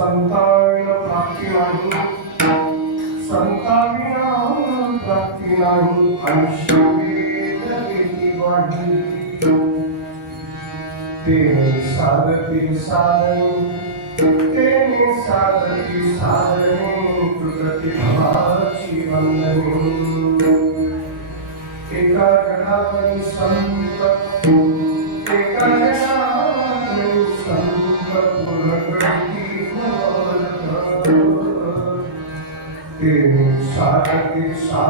संतान प्राप्ति नहीं संताविना प्राप्ति नहीं अंशवेद विधि वाणी तेने साधति साधने तेने साधति साधने प्रकृति भाची वंदने एका घटावरी संत एका সাত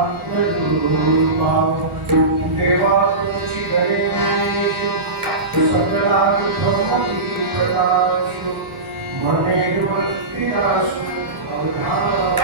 अप्ररूपावदेवादुचिकरे सकलाविभवति प्रकाशो मनेर्वत्तिरासु अवधानम्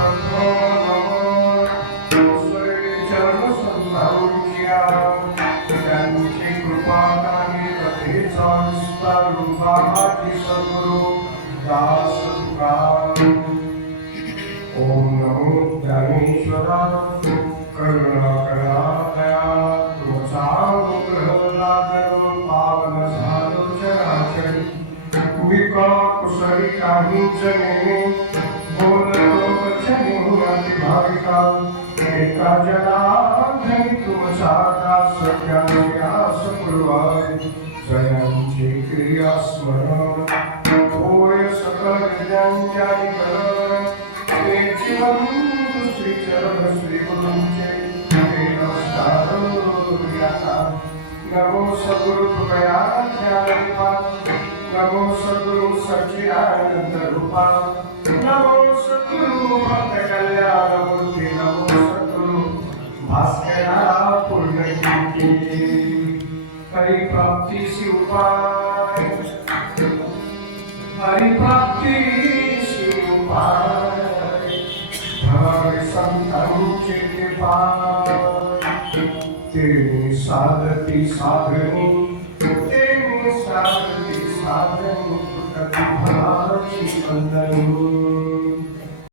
पांडुरंग कडू प्रथम नमो भाविका एका जनार्दनी तुमचा दास ज्ञानयास पुरवाय जयांची क्रिया स्मरण होय सकल विद्यांच्या निकरण तेची वंदू श्री चरण श्री गुरूंचे हे नमस्कार नमो सद्गुरु कृपया ज्ञानरूपा नमो सद्गुरु सच्चिदानंद रूपा नमो सद्गुरु भक्त कल्याण मूर्ती नमो सद्गुरु भास्करा प्राप्ती उपाय हरि प्राप्ती उपाय हरि तेने साधती साधनी साधती ಸಾಧನೆ ಪುಟ್ಟ ಕುಮಾರಿ ಬಂದರು